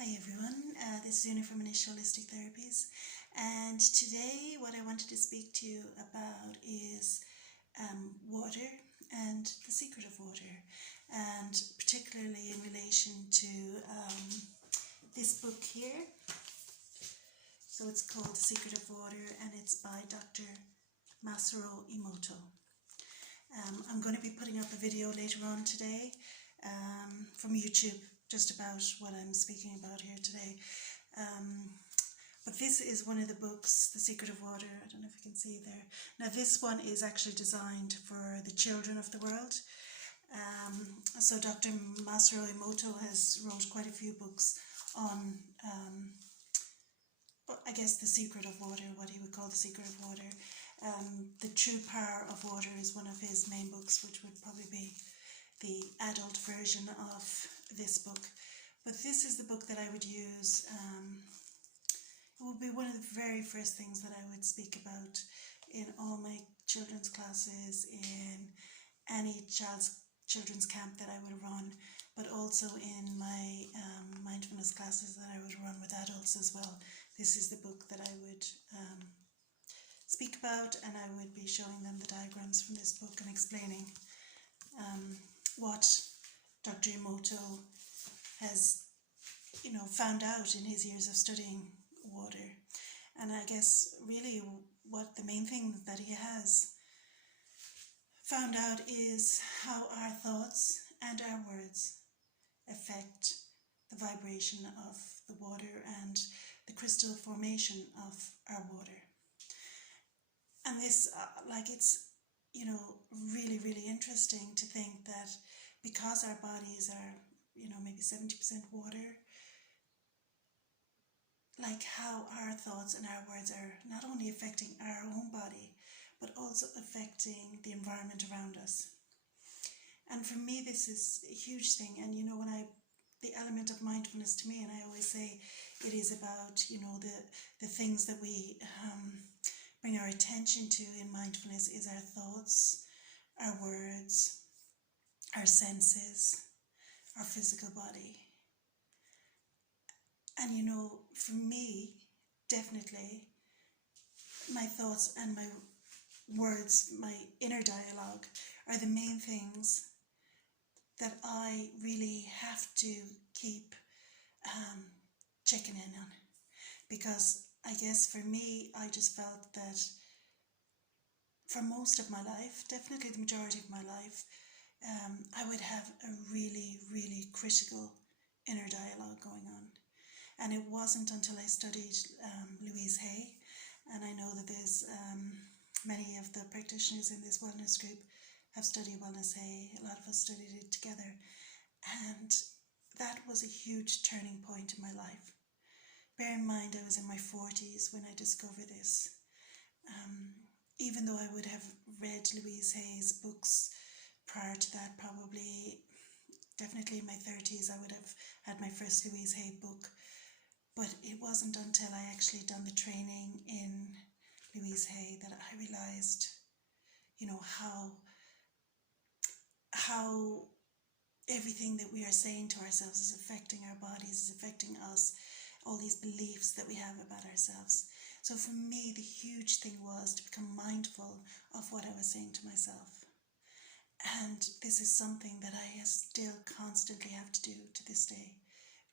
Hi everyone, this is Una from Initial Holistic Therapies, and today what I wanted to speak to you about is water and the secret of water, and particularly in relation to this book here. So it's called The Secret of Water and it's by Dr Masuro Emoto. I'm going to be putting up a video later on today from YouTube just about what I'm speaking about here today. But this is one of the books, The Secret of Water. I don't know if you can see there. Now this one is actually designed for the children of the world. So Dr Masuro Emoto has wrote quite a few books on, I guess, the secret of water, what he would call the secret of water. The True Power of Water is one of his main books, which would probably be the adult version of this book. But this is the book that I would use. It would be one of the very first things that I would speak about in all my children's classes, in any children's camp that I would run, but also in my mindfulness classes that I would run with adults as well. This is the book that I would speak about, and I would be showing them the diagrams from this book and explaining what Dr. Emoto has, found out in his years of studying water. And I guess really what the main thing that he has found out is how our thoughts and our words affect the vibration of the water and the crystal formation of our water. And this, it's, really, really interesting to think that because our bodies are, maybe 70% water, like how our thoughts and our words are not only affecting our own body, but also affecting the environment around us. And for me, this is a huge thing. And the element of mindfulness to me, and I always say it is about, the things that we bring our attention to in mindfulness is our thoughts, our words, our senses, our physical body. And for me, definitely, my thoughts and my words, my inner dialogue, are the main things that I really have to keep checking in on. Because I guess for me, I just felt that for most of my life, definitely the majority of my life, I would have a really, really critical inner dialogue going on. And it wasn't until I studied Louise Hay, and I know that there's many of the practitioners in this wellness group have studied Wellness Hay. A lot of us studied it together. And that was a huge turning point in my life. Bear in mind, I was in my 40s when I discovered this. Even though I would have read Louise Hay's books prior to that, definitely in my 30s, I would have had my first Louise Hay book. But it wasn't until I actually done the training in Louise Hay that I realised, how everything that we are saying to ourselves is affecting our bodies, is affecting us, all these beliefs that we have about ourselves. So for me, the huge thing was to become mindful of what I was saying to myself. And this is something that I still constantly have to do to this day.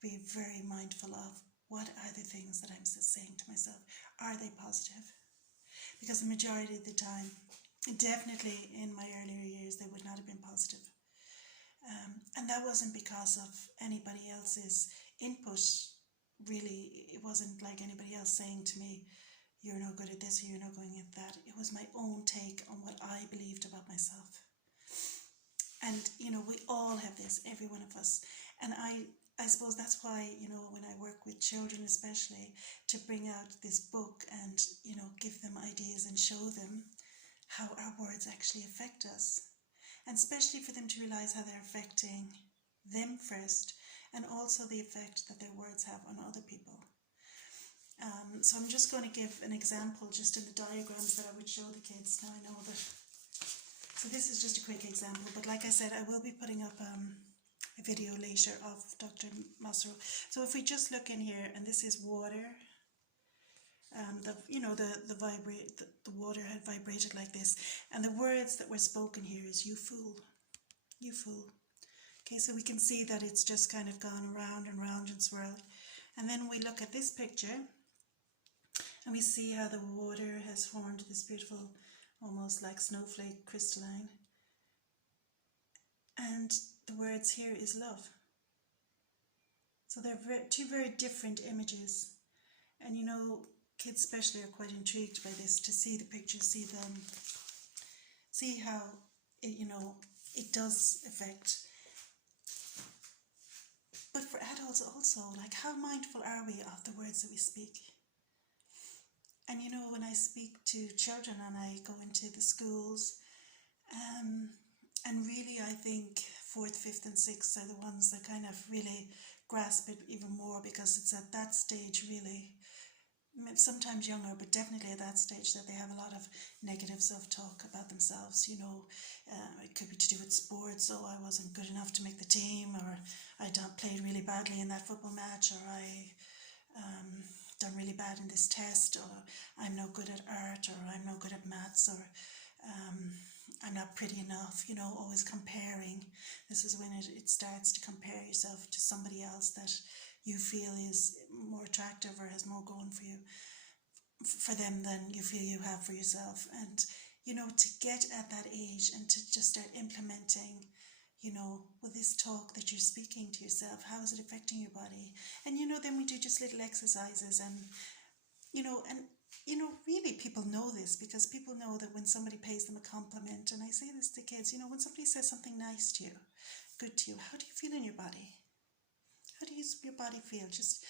Be very mindful of what are the things that I'm saying to myself. Are they positive? Because the majority of the time, definitely in my earlier years, they would not have been positive. And that wasn't because of anybody else's input. Really, it wasn't like anybody else saying to me, you're no good at this or you're no good at that. It was my own take on what I believed about myself. And, we all have this, every one of us. And I suppose that's why, when I work with children especially, to bring out this book and, give them ideas and show them how our words actually affect us. And especially for them to realise how they're affecting them first, and also the effect that their words have on other people. So I'm just going to give an example just in the diagrams that I would show the kids. Now I know that. So this is just a quick example, but like I said, I will be putting up a video later of Dr. Masuro. So if we just look in here, and this is water, the water had vibrated like this, and the words that were spoken here is "you fool, you fool." Okay, so we can see that it's just kind of gone around and round and swirled. And then we look at this picture, and we see how the water has formed this beautiful, almost like snowflake crystalline. And the words here is love. So they're two very different images. And you know, kids especially are quite intrigued by this, to see the pictures, see how it, it does affect. But for adults also, like, how mindful are we of the words that we speak? And you know, when I speak to children and I go into the schools, and really I think 4th, 5th and 6th are the ones that kind of really grasp it even more, because it's at that stage really, sometimes younger, but definitely at that stage, that they have a lot of negative self-talk about themselves. It could be to do with sports. Oh, I wasn't good enough to make the team, or I played really badly in that football match, or I done really bad in this test, or I'm no good at art, or I'm no good at maths, or I'm not pretty enough, always comparing. This is when it starts to compare yourself to somebody else that you feel is more attractive or has more going for them than you feel you have for yourself. And, to get at that age and to just start implementing, with this talk that you're speaking to yourself, how is it affecting your body? And, then we do just little exercises and, really people know this, because people know that when somebody pays them a compliment, and I say this to kids, when somebody says something nice to you, good to you, how do you feel in your body? How do your body feel? Just,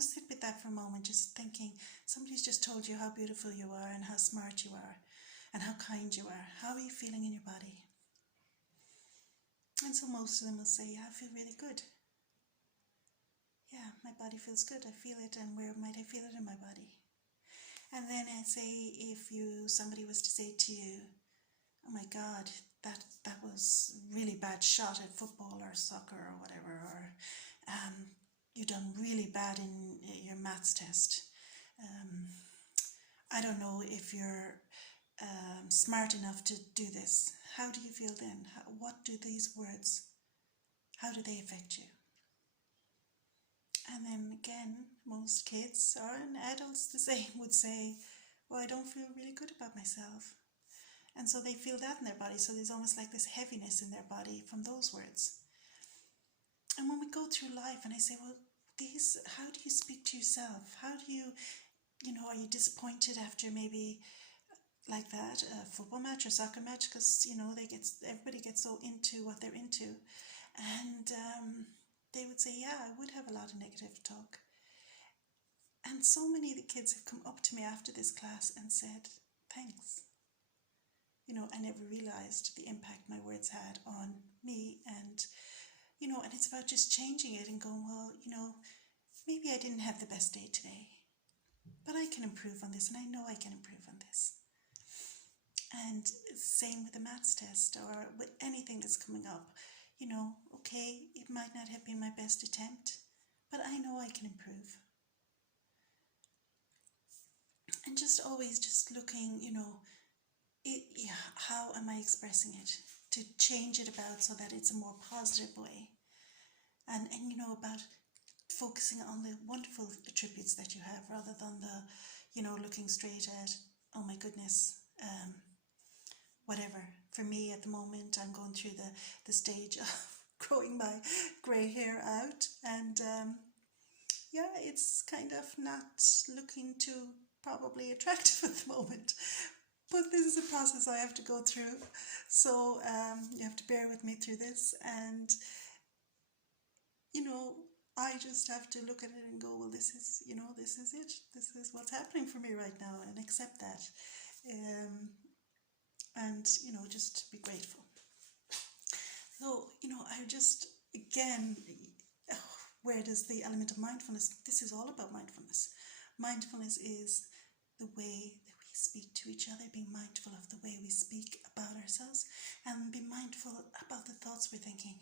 sit with that for a moment, just thinking, somebody's just told you how beautiful you are and how smart you are and how kind you are. How are you feeling in your body? And so most of them will say, yeah, I feel really good. Yeah, my body feels good. I feel it. And where might I feel it in my body? And then I'd say, if somebody was to say to you, oh my God, that was a really bad shot at football or soccer or whatever, or you done really bad in your maths test. I don't know if you're smart enough to do this. How do you feel then? What do these words, how do they affect you? And then again, most kids or adults the same would say, well, I don't feel really good about myself. And so they feel that in their body. So there's almost like this heaviness in their body from those words. And when we go through life and I say, well, how do you speak to yourself? How do you, are you disappointed after maybe like that, a football match or soccer match? Because, everybody gets so into what they're into. And they would say, yeah, I would have a lot of negative talk. And so many of the kids have come up to me after this class and said, thanks. I never realized the impact my words had on me. And, and it's about just changing it and going, well, maybe I didn't have the best day today, but I can improve on this, and I know I can improve on this. And same with the maths test or with anything that's coming up. Okay, it might not have been my best attempt, but I know I can improve. And just always just looking, how am I expressing it? To change it about so that it's a more positive way. And about focusing on the wonderful attributes that you have, rather than the, looking straight at, oh my goodness, whatever. For me at the moment, I'm going through the stage of growing my grey hair out, and it's kind of not looking too probably attractive at the moment. But this is a process I have to go through, so you have to bear with me through this. And I just have to look at it and go, well, this is it. This is what's happening for me right now, and accept that. And just be grateful. So I just, again, where does the element of mindfulness? This is all about mindfulness. Mindfulness is the way that we speak to each other, being mindful of the way we speak about ourselves, and be mindful about the thoughts we're thinking.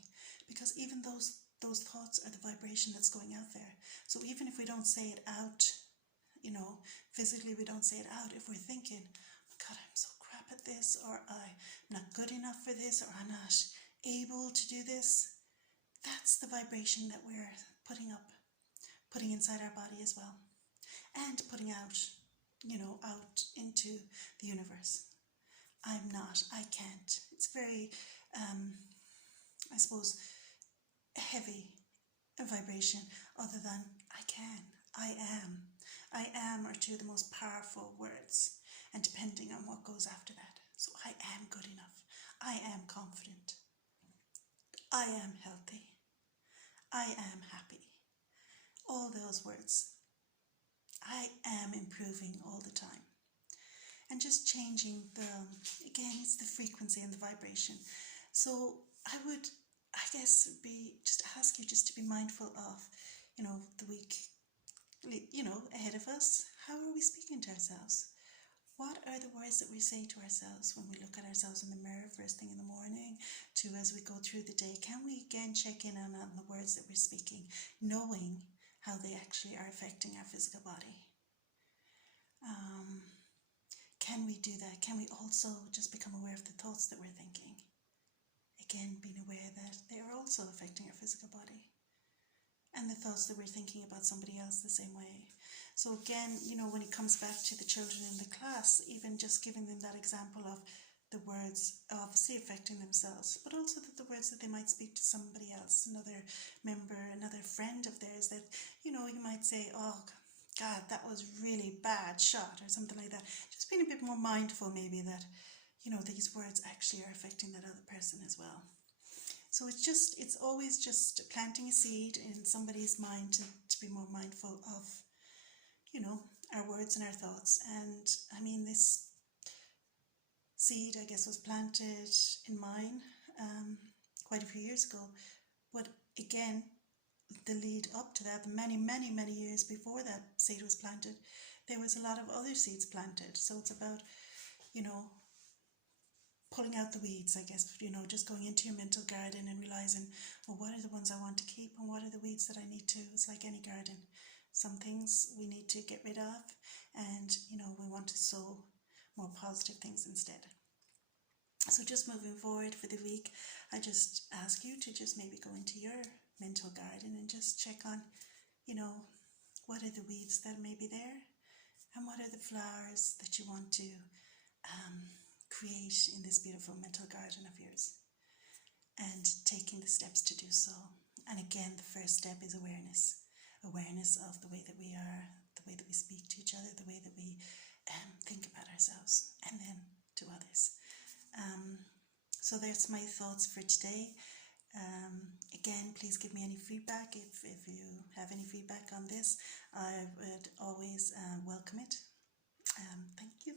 because even those thoughts are the vibration that's going out there. So even if we don't say it out, you know, physically we don't say it out, if we're thinking, oh God, I'm so crap at this, or I'm not good enough for this, or I'm not able to do this, that's the vibration that we're putting inside our body as well, and putting out, you know, out into the universe. I'm not, I can't. It's very, I suppose, heavy vibration, other than I can, I am. I am are two of the most powerful words, and depending on what goes after that. So I am good enough. I am confident. I am healthy. I am happy. All those words. I am improving all the time. And just changing again, it's the frequency and the vibration. So I would, I guess, just ask you just to be mindful of, you know, the week, you know, ahead of us. How are we speaking to ourselves? What are the words that we say to ourselves when we look at ourselves in the mirror first thing in the morning, to as we go through the day? Can we again check in on the words that we're speaking, knowing how they actually are affecting our physical body? Can we do that? Can we also just become aware of the thoughts that we're thinking? Again, being aware that they are also affecting our physical body. And the thoughts that we're thinking about somebody else the same way. So again, you know, when it comes back to the children in the class, even just giving them that example of the words obviously affecting themselves, but also the words that they might speak to somebody else, another member, another friend of theirs, that, you know, you might say, oh God, that was really bad shot, or something like that. Just being a bit more mindful maybe that, you know, these words actually are affecting that other person as well. So it's always just planting a seed in somebody's mind to be more mindful of, you know, our words and our thoughts. And I mean, this seed, I guess, was planted in mine quite a few years ago. But again, the lead up to that, many, many, many years before that seed was planted, there was a lot of other seeds planted. So it's about, you know, pulling out the weeds, I guess, you know, just going into your mental garden and realizing, well, what are the ones I want to keep and what are the weeds that I need to? It's like any garden. Some things we need to get rid of, and, you know, we want to sow more positive things instead. So just moving forward for the week, I just ask you to just maybe go into your mental garden and just check on, you know, what are the weeds that may be there, and what are the flowers that you want to create in this beautiful mental garden of yours, and taking the steps to do so. And again, the first step is awareness of the way that we are, the way that we speak to each other, the way that we think about ourselves, and then to others. So that's my thoughts for today. Again, please give me any feedback. If you have any feedback on this, I would always welcome it. Thank you.